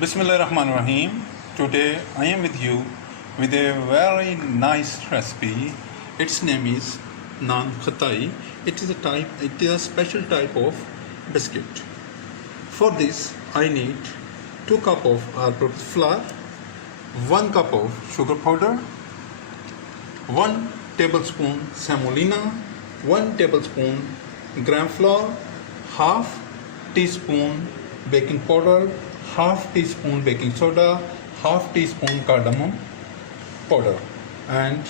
Bismillahirrahmanirrahim. Today I am with you with a very nice recipe. Its name is naan Khati. It is a special type of biscuit. For this I need 2 cup of all-purpose flour, 1 cup of sugar powder, 1 tablespoon semolina, 1 tablespoon gram flour, half teaspoon baking powder, half teaspoon baking soda, half teaspoon cardamom powder, and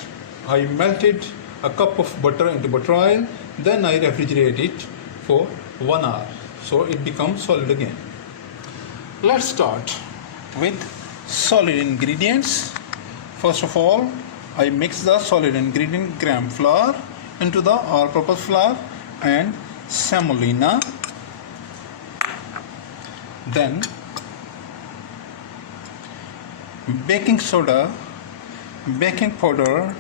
I melted a cup of butter into butteroil. Then I refrigerate it for 1 hour so it becomes solid again. Let's start with solid ingredients. First of all, I mix the solid ingredient gram flour into the all-purpose flour and semolina. Then baking soda, baking powder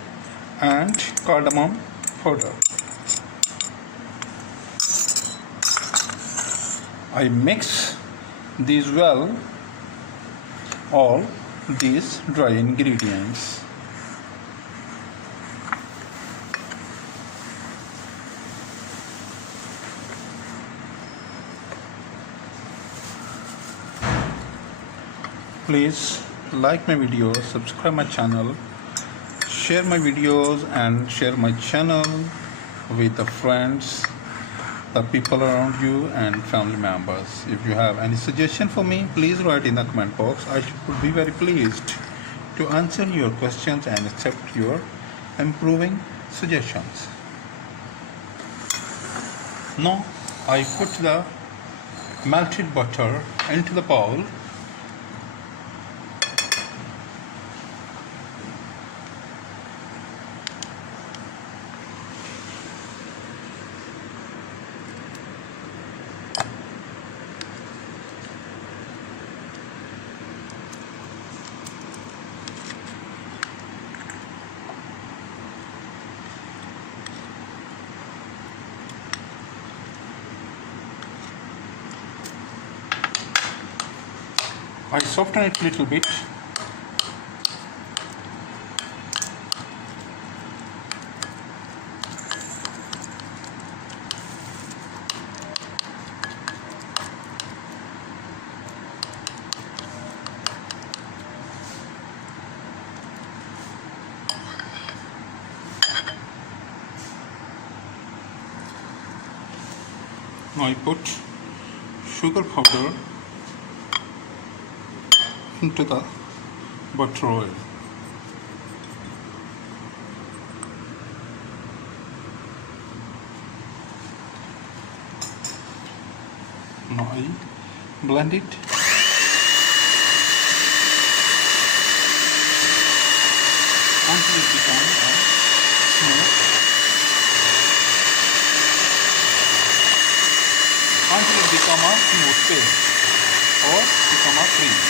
and cardamom powder. I mix these well, all these dry ingredients. Please like my video, subscribe my channel, share my videos and share my channel with the friends, the people around you and family members. If you have any suggestion for me, please write in the comment box. I would be very pleased to answer your questions and accept your improving suggestions. Now I put the melted butter into the bowl. I soften it a little bit. Now I put sugar powder into the butteroil. Now I blend it. Until it becomes smooth. Until it becomes a smooth paste or become a cream.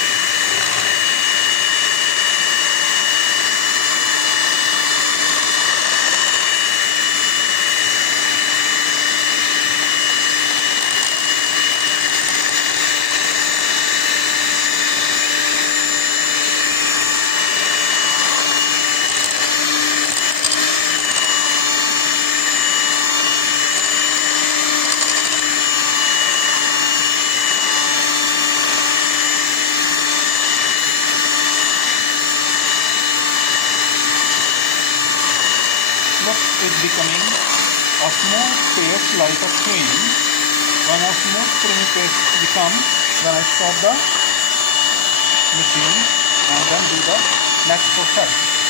It's becoming a smooth paste like a cream. When a smooth creamy paste becomes, then I stop the machine and then do the next process.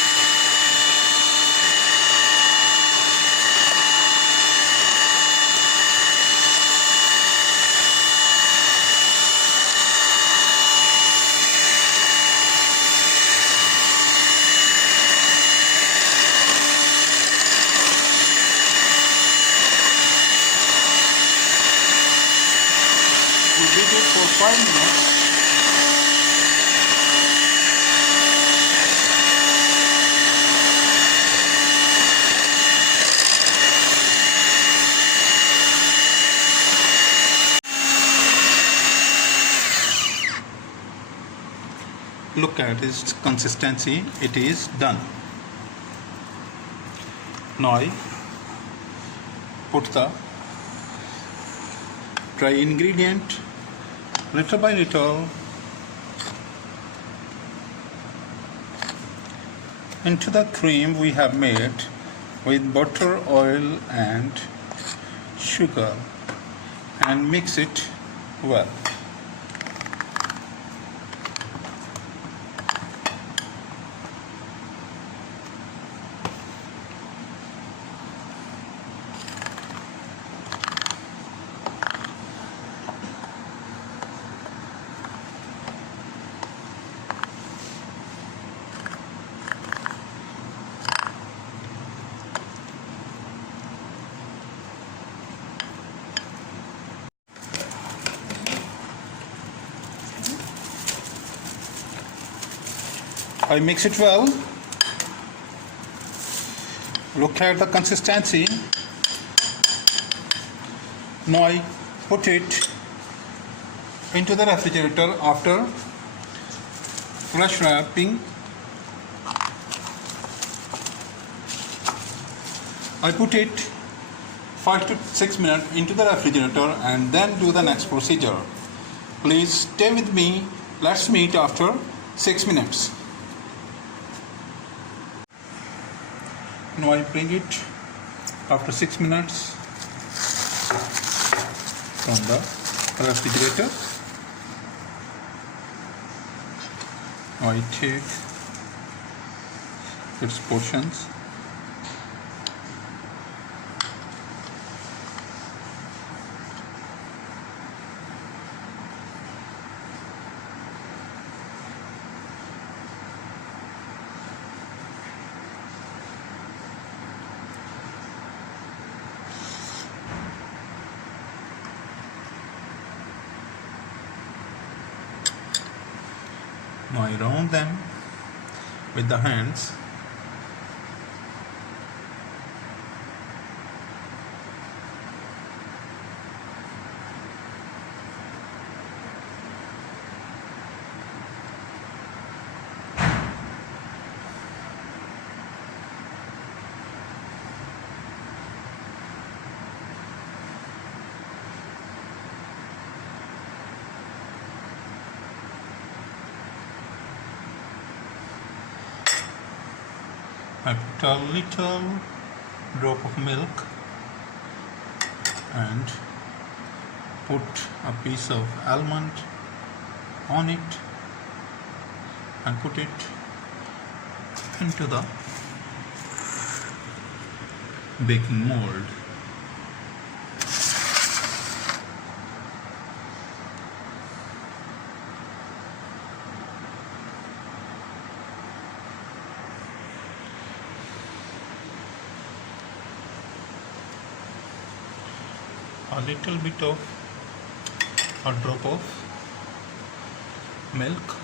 We did it for 5 minutes. Look at its consistency. It is done. Now I put the dry ingredient little by little into the cream we have made with butter, oil and sugar, and mix it well. I mix it well. Look at the consistency. Now I put it into the refrigerator after flash wrapping. I put it 5 to 6 minutes into the refrigerator and then do the next procedure. Please stay with me. Let's meet after 6 minutes. Now I bring it after 6 minutes from the refrigerator. Now I take its portions. Now I round them with the hands. I put a little drop of milk and put a piece of almond on it and put it into the baking mold. A little bit of a drop of milk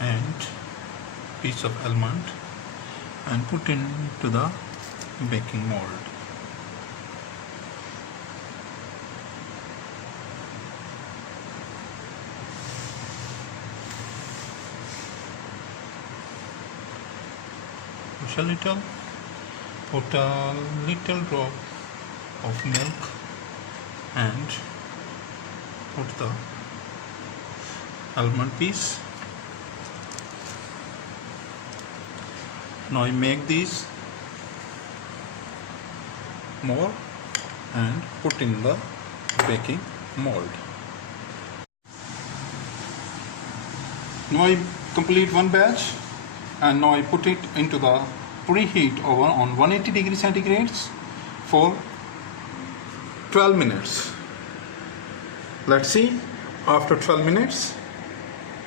and piece of almond and put into the baking mold. Push a little, put a little drop of milk and put the almond piece. Now I make these more and put in the baking mold. Now I complete one batch and now I put it into the preheat oven on 180 degrees centigrades for 12 minutes. Let's see after 12 minutes.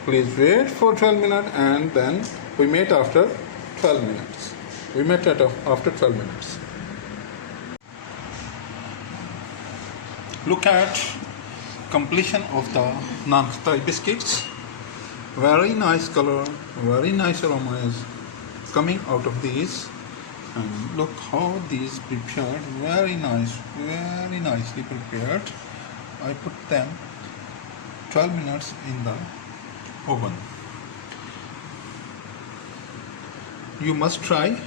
Please wait for 12 minutes and then we meet after 12 minutes. We met after 12 minutes. Look at completion of the naan Khati biscuits. Very nice color, very nice aroma is coming out of these. And look how these prepared, very nicely prepared. I put them 12 minutes in the oven. you must try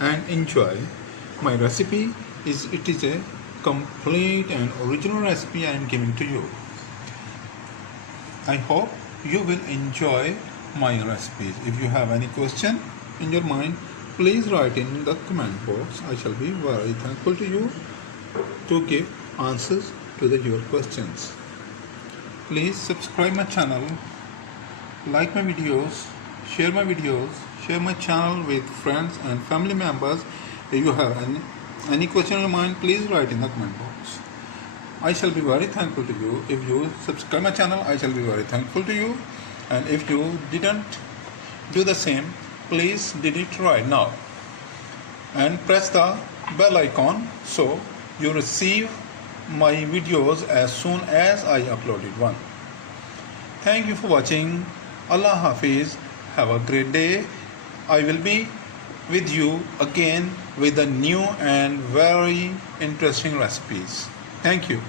and enjoy. My recipe is a complete and original recipe I am giving to you. I hope you will enjoy my recipes. If you have any question in your mind, please write in the comment box. I shall be very thankful to you to give answers to your questions. Please subscribe my channel, like my videos, share my channel with friends and family members. If you have any question in your mind, please write in the comment box. I shall be very thankful to you. If you subscribe my channel, I shall be very thankful to you. And if you didn't do the same, please do it right now. And press the bell icon so you receive my videos as soon as I uploaded one. Thank you for watching. Allah Hafiz. Have a great day. I will be with you again with a new and very interesting recipes. Thank you.